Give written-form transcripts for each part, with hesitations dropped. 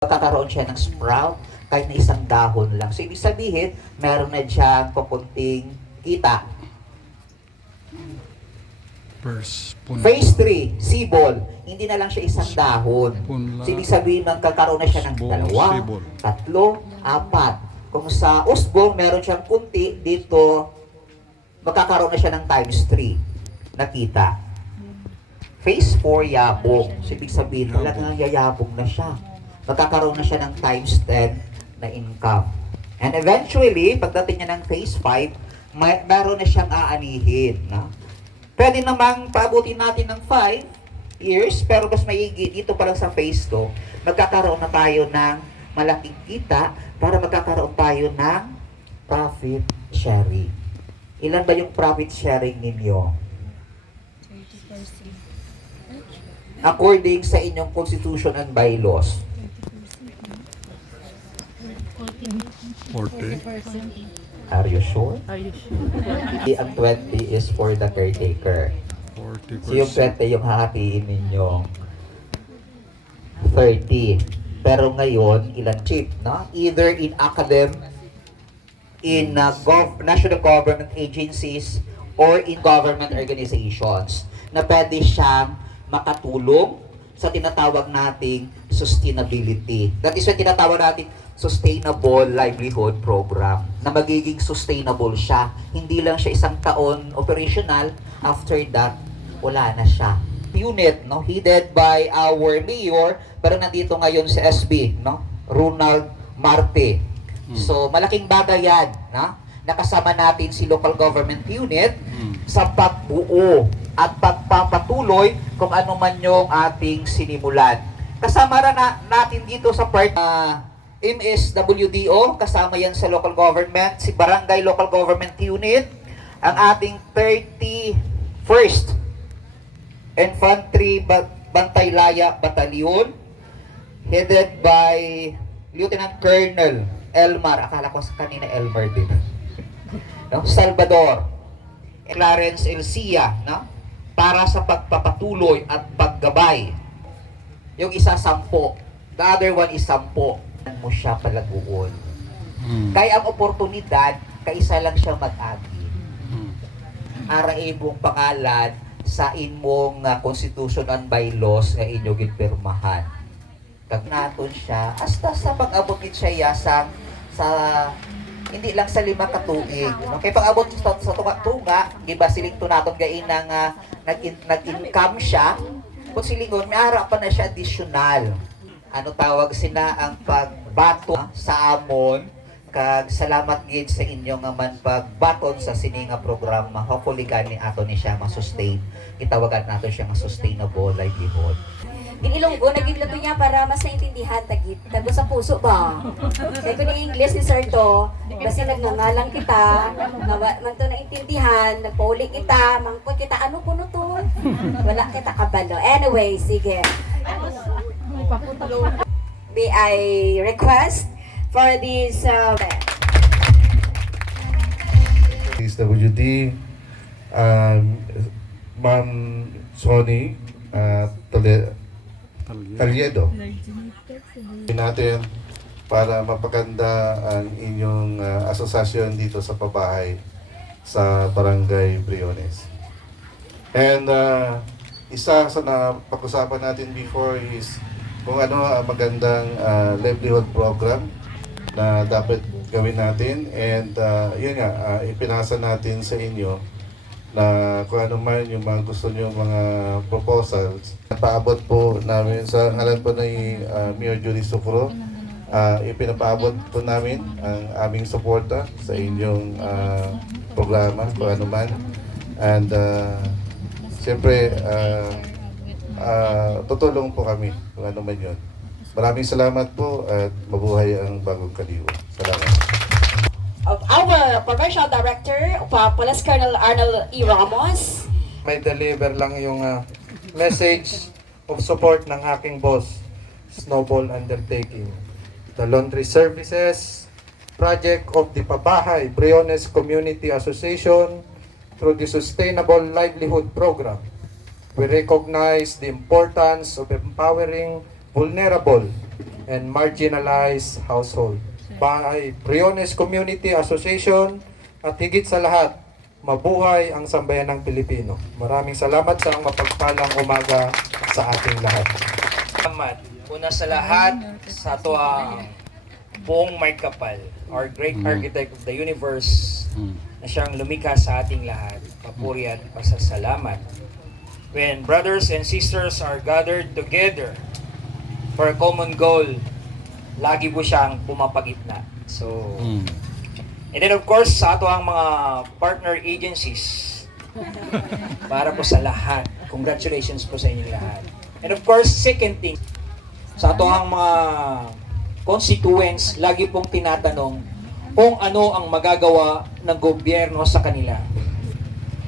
Magkakaroon siya ng sprout kahit na isang dahon lang. So, ibig sabihin, meron na diyang papunting kita. Phase 3, sibol. Hindi na lang siya isang dahon. So, ibig sabihin, magkakaroon na siya ng dalawa, tatlo, apat. Kung sa usbong, meron siyang kunti, dito, magkakaroon na siya ng times 3 na kita. Phase 4, yabong. So, ibig sabihin, talagang yayabong na siya. Magkakaroon na siya ng times 10 na income. And eventually, pagdating niya ng phase 5, meron na siyang aanihin. No? Pwede namang paabutin natin ng 5 years, pero mas maigi dito pa lang sa phase 2, magkakaroon na tayo ng malaking kita para magkakaroon tayo ng profit sharing. Ilan ba yung profit sharing ninyo? According sa inyong constitution and bylaws. 40. Are you sure? Are you sure? Ang 20 is for the caretaker. 40%. So yung 20 yung hahatiin ninyo 30. Pero ngayon, ilan chip, no? Either in national government agencies or in government organizations na pwede siyang makatulong sa tinatawag nating sustainability. That is yung tinatawag natin sustainable livelihood program na magiging sustainable siya. Hindi lang siya isang taon operational, after that, wala na siya. Unit, no, headed by our mayor, pero nandito ngayon si SB, no, Ronald Marte. So, malaking bagay yan, no? Nakasama natin si local government unit sa pagbuo at pagpapatuloy kung ano man yung ating sinimulan. Kasama rin natin dito sa part MSWDO, kasama yan sa local government, si Barangay Local Government Unit, ang ating 31st Infantry Bantaylaya Battalion, headed by Lieutenant Colonel Elmar, akala ko sa kanina Elmar din, no? Salvador, Clarence Elcia, no? Para sa pagpapatuloy at paggabay. Yung isa 10, the other one is 10. Mo siya palaguon. Kaya ang oportunidad, kaisa lang siya mag-agi. Ara imong pangalan sa imong constitution and bylaws nga inyo gipirmahan. Kag naton siya, hasta sa pag-abot gid siya sa hindi lang sa 5 ka tuig. No? Kaya pag-abot sa tunga, giba siling naton gainang nag-income siya, kung silingon, may ara pa na siya additional. Ano tawag sina ang pagbato sa amon, kag salamat gid sa inyo nga man pagbaton sa sininga programa. Hopefully gani ato ni siya ma-sustain. Itawagan nato siya nga sustainable livelihood. Ginilonggo na gidlato niya para mas naintindihan tagit. Tago sa puso ba? Kaya ko ni English ni Sir to, kasi nagngangalang kita, man to naintindihan, nagpauli kita, mangkot kita, ano kuno to? Wala kita kabalo. Anyway, sige. May I request for this SWD, Ma'am Sonny Taliedo natin para mapaganda ang inyong asosasyon dito sa pabahay sa Barangay Briones. And isa sa napag-usapan natin before is kung ano ang magandang livelihood program na dapat gawin natin, and yun nga, ipinasa natin sa inyo na kung ano man yung mga gusto nyo mga proposals. Paabot po namin sa ngalan po ni Mayor Judy Sufro, ipinapaabot po namin ang aming suporta sa inyong programa kung ano man, and siyempre tutulong po kami kung ano man yun. Maraming salamat po at mabuhay ang Bagong Kaliwa. Salamat. of our Commercial Director, Police Colonel Arnold E. Ramos. May deliver lang yung message of support ng aking boss, Snowball Undertaking. The Laundry Services Project of the Pabahay Briones Community Association through the Sustainable Livelihood Program. We recognize the importance of empowering vulnerable and marginalized household. By Briones Community Association at higit sa lahat, mabuhay ang sambayanang Pilipino. Maraming salamat sa mapagpalang umaga sa ating lahat. Salamat. Una sa lahat, sa ito ang buong may kapal, our great architect of the universe, na siyang lumikha sa ating lahat. Papuri at pasasalamat. When brothers and sisters are gathered together for a common goal, lagi po siyang pumapagitna. So, and then of course, sa ato ang mga partner agencies, para po sa lahat. Congratulations po sa inyong lahat. And of course, second thing, sa ato ang mga constituents, lagi pong tinatanong kung ano ang magagawa ng gobyerno sa kanila.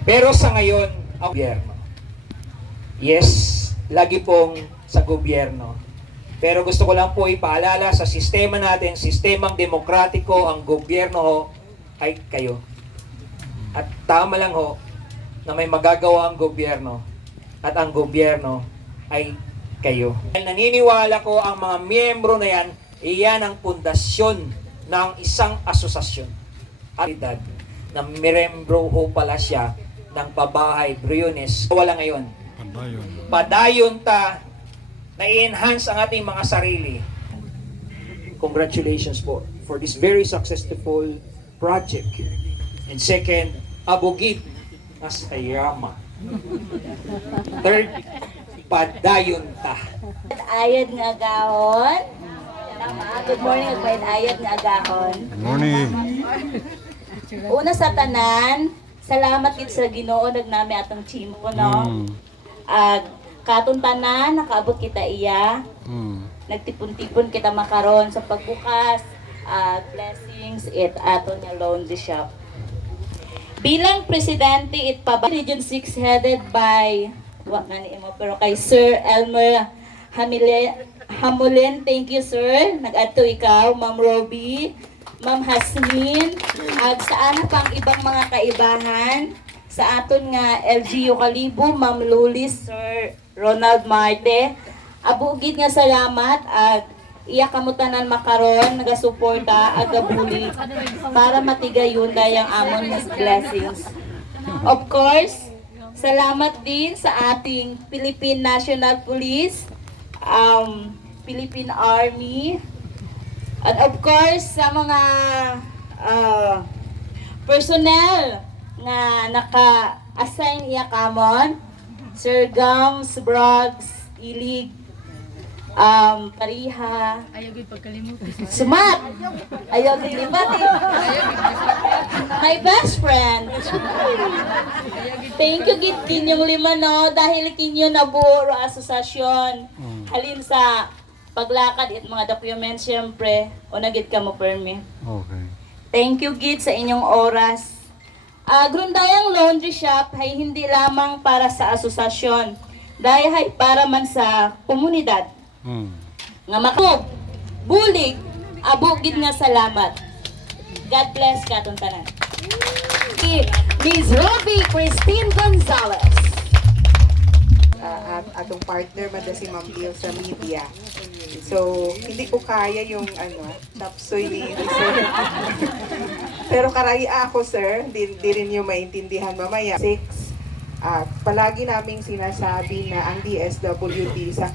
Pero sa ngayon, ang gobyerno. Yes, lagi pong sa gobyerno. Pero gusto ko lang po ipaalala sa sistema natin, sistemang demokratiko, ang gobyerno ho ay kayo. At tama lang ho na may magagawa ang gobyerno at ang gobyerno ay kayo. Naniniwala ko ang mga miyembro na yan, iyan ang pundasyon ng isang asosasyon. At na miyembro ho pala siya ng Pabahay Briones. Wala ngayon. Padayon ta na i-enhance ang ating mga sarili. Congratulations po for this very successful project. And second, abugid as ayama. Third, padayon ta. Ayad nga agahon. Good morning, ayad nga agahon. Good morning. Una sa tanan, salamat gid sa Ginoo nagnami atong chimpo no. Katong tanan nakaabot kita iya. Nagtipon-tipon kita makaron sa pagbukas at blessings it ato nga laundry shop. Bilang presidente it pa Region 6 headed by pero kay Sir Elmer Hamulin, thank you sir. Nag-adto ikaw, Ma'am Roby, Ma'am Hasmin, at sa ana pang ibang mga kaibahan sa aton nga LGU Kalibo, Ma'am Lulis, Sir Ronald Marte. Abugid nga salamat at iya kamutanan makaron nagasuporta agabuli para matigayon dayang amon mas blessings. Of course, salamat din sa ating Philippine National Police, Philippine Army, at of course sa mga personnel nga naka-assign iya kamon, Sir Gams, Broggs, Ilig, Pariha, Sumat, ayaw gid lipat my best friend. Thank you gid kinyong lima no dahil kinyo nabuo ro asosasyon halin sa paglakad it mga documents syempre una gid ka mo permi. Okay. Thank you gid sa inyong oras. Grundayang laundry shop ay hindi lamang para sa asosasyon dahil ay para man sa komunidad. Nga makog, bulig, abugid nga salamat. God bless katong tanan. Ms. Roby Christine Gonzalez. At atong partner man si Ma'am Bill sa media. So, hindi ko kaya yung chapsoy ni Sir. Pero karaya ako, sir. Di rin yung maintindihan mamaya. 6, palagi naming sinasabi na ang DSWD sa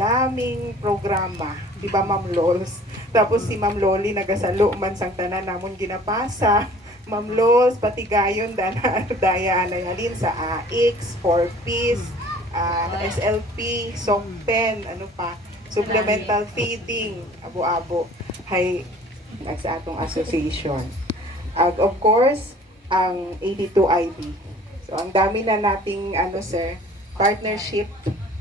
daming programa, di ba Ma'am Lols? Tapos si Ma'am Loli nagasalo man sang tanan namon ginapasa. Ma'am Lols, pati gayon daya analin sa AX, 4Ps, SLP, Songpen, ano pa, supplemental feeding, abo-abo, hay sa atong association. Of course, ang 82IB. So ang dami na nating sir, partnership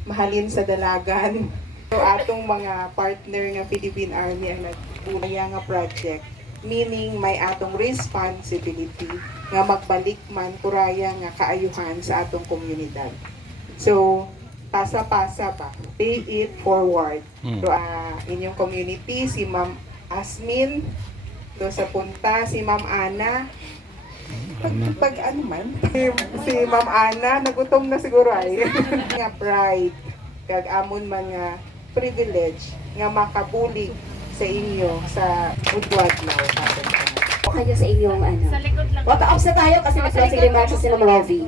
mahalin sa dalagan. So atong mga partner nga Philippine Army ang nagbulaya nga project, meaning may atong responsibility nga magbalik man kuraya nga kaayuhan sa atong komunidad. So pasa-pasa pa, pay it forward. So inyong community, si Ma'am Asmin, do sa punta si Ma'am Ana, pag ano man, si Ma'am Ana, nagutom na siguro ay. Nga pride, kag amon man nga privilege nga makabulig sa inyo sa Budwadlaw. O kayo sa inyong ano. Photo ops na tayo kasi nag-closing remarks si Ma'am Rovi.